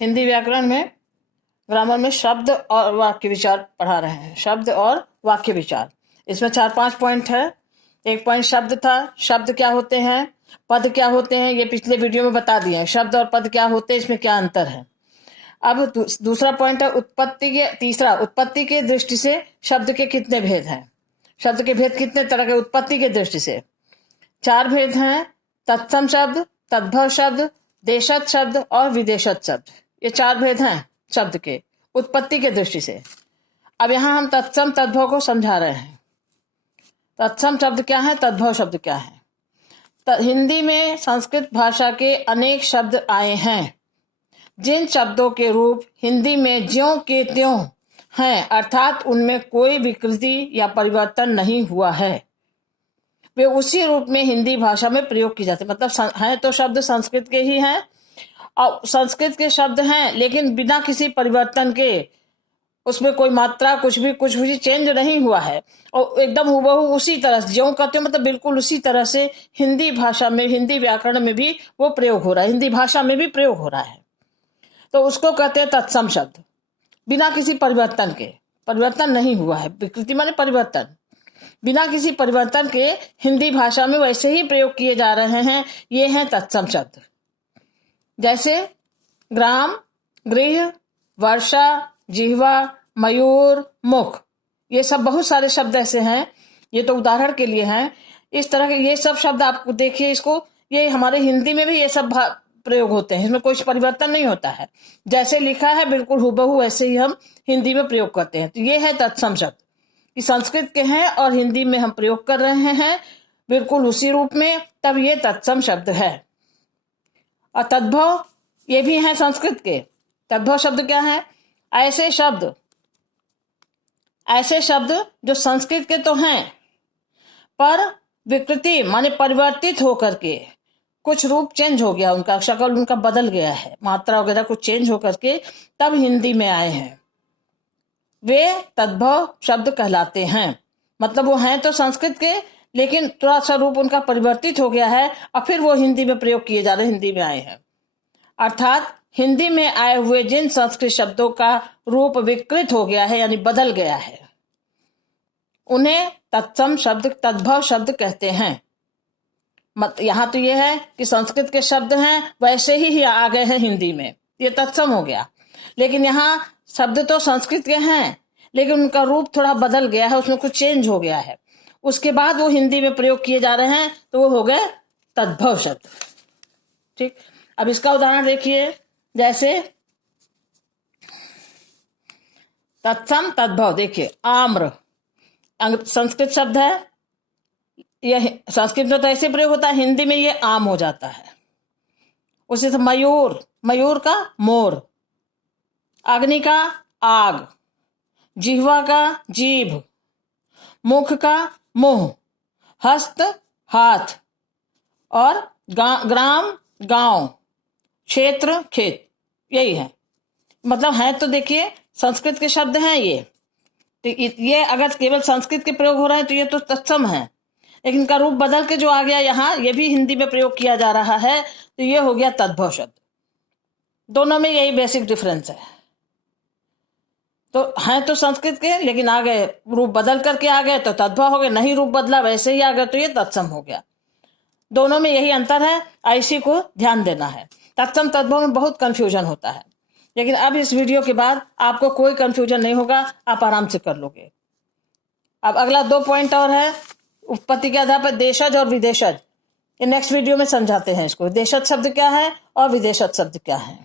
हिंदी व्याकरण में ग्रामर में शब्द और वाक्य विचार पढ़ा रहे हैं। शब्द और वाक्य विचार, इसमें 4-5 पॉइंट है। एक पॉइंट शब्द था, शब्द क्या होते हैं, पद क्या होते हैं, ये पिछले वीडियो में बता दिए हैं। शब्द और पद क्या होते हैं, इसमें क्या अंतर है। अब दूसरा पॉइंट है उत्पत्ति के, तीसरा उत्पत्ति के दृष्टि से शब्द के कितने भेद हैं, शब्द के भेद कितने तरह के उत्पत्ति के दृष्टि से। 4 भेद हैं, तत्सम शब्द, तद्भव शब्द, देशज शब्द और विदेशज शब्द। ये 4 भेद हैं शब्द के उत्पत्ति के दृष्टि से। अब यहां हम तत्सम तद्भव को समझा रहे हैं। तत्सम शब्द क्या है, तद्भव शब्द क्या है। हिंदी में संस्कृत भाषा के अनेक शब्द आए हैं, जिन शब्दों के रूप हिंदी में ज्यों के त्यों हैं, अर्थात उनमें कोई विकृति या परिवर्तन नहीं हुआ है, वे उसी रूप में हिंदी भाषा में प्रयोग की जाते हैं। मतलब हैं तो शब्द संस्कृत के ही हैं और संस्कृत के शब्द हैं, लेकिन बिना किसी परिवर्तन के, उसमें कोई मात्रा कुछ भी चेंज नहीं हुआ है और एकदम हुबहू उसी तरह से ज्यों कहते हो, मतलब बिल्कुल उसी तरह से हिंदी भाषा में, हिंदी व्याकरण में भी वो प्रयोग हो रहा है, हिंदी भाषा में भी प्रयोग हो रहा है। तो उसको कहते हैं तत्सम शब्द, बिना किसी परिवर्तन के। परिवर्तन नहीं हुआ है, विकृति माने परिवर्तन, बिना किसी परिवर्तन के हिंदी भाषा में वैसे ही प्रयोग किए जा रहे हैं, ये हैं तत्सम शब्द। जैसे ग्राम, गृह, वर्षा, जिह्वा, मयूर, मुख, ये सब बहुत सारे शब्द ऐसे हैं, ये तो उदाहरण के लिए हैं। इस तरह के ये सब शब्द आप देखिए, इसको ये हमारे हिंदी में भी ये सब प्रयोग होते हैं, इसमें कोई परिवर्तन नहीं होता है, जैसे लिखा है बिल्कुल हुबहू वैसे ही हम हिंदी में प्रयोग करते हैं। तो ये है तत्सम शब्द, कि संस्कृत के हैं और हिंदी में हम प्रयोग कर रहे हैं बिल्कुल उसी रूप में, तब ये तत्सम शब्द है। और तद्भव ये भी है संस्कृत के। तद्भव शब्द क्या है, ऐसे शब्द जो संस्कृत के तो हैं पर विकृति माने परिवर्तित होकर के कुछ रूप चेंज हो गया, उनका शक्ल उनका बदल गया है, मात्रा वगैरह कुछ चेंज होकर के तब हिंदी में आए हैं, वे तद्भव शब्द कहलाते हैं। मतलब वो हैं तो संस्कृत के, लेकिन थोड़ा सा रूप उनका परिवर्तित हो गया है और फिर वो हिंदी में प्रयोग किए जा रहे, हिंदी में आए हैं। अर्थात हिंदी में आए हुए जिन संस्कृत शब्दों का रूप विकृत हो गया है यानी बदल गया है, उन्हें तत्सम शब्द, तद्भव शब्द कहते हैं। यहां तो ये है कि संस्कृत के शब्द हैं वैसे ही आ गए हैं हिंदी में, ये तत्सम हो गया। लेकिन यहाँ शब्द तो संस्कृत के हैं, लेकिन उनका रूप थोड़ा बदल गया है, उसमें कुछ चेंज हो गया है, उसके बाद वो हिंदी में प्रयोग किए जा रहे हैं, तो वो हो गए तद्भव शब्द। ठीक, अब इसका उदाहरण देखिए, जैसे तत्सम तद्भव, देखिए आम्र संस्कृत शब्द है, यह संस्कृत में तो ऐसे प्रयोग होता है, हिंदी में ये आम हो जाता है। उसी से मयूर, मयूर का मोर, अग्नि का आग, जिह्वा का जीभ, मुख का मुंह, हस्त हाथ, और ग्राम गांव, क्षेत्र खेत, यही है। मतलब है तो देखिए संस्कृत के शब्द हैं ये, तो ये अगर केवल संस्कृत के प्रयोग हो रहे हैं तो ये तो तत्सम है, लेकिन इनका रूप बदल के जो आ गया यहाँ, ये भी हिंदी में प्रयोग किया जा रहा है, तो ये हो गया तद्भव शब्द। दोनों में यही बेसिक डिफरेंस है। तो हैं तो संस्कृत के, लेकिन आ गए रूप बदल करके आ गए तो तद्भव हो गए, नहीं रूप बदला वैसे ही आ गए तो ये तत्सम हो गया। दोनों में यही अंतर है, ऐसी को ध्यान देना है। तत्सम तद्भव में बहुत कंफ्यूजन होता है, लेकिन अब इस वीडियो के बाद आपको कोई कंफ्यूजन नहीं होगा, आप आराम से कर लोगे। अब अगला 2 पॉइंट और है, उत्पत्ति के आधार पर देशज और विदेशज, ये नेक्स्ट वीडियो में समझाते हैं इसको। देशज शब्द क्या है और विदेशज शब्द क्या है।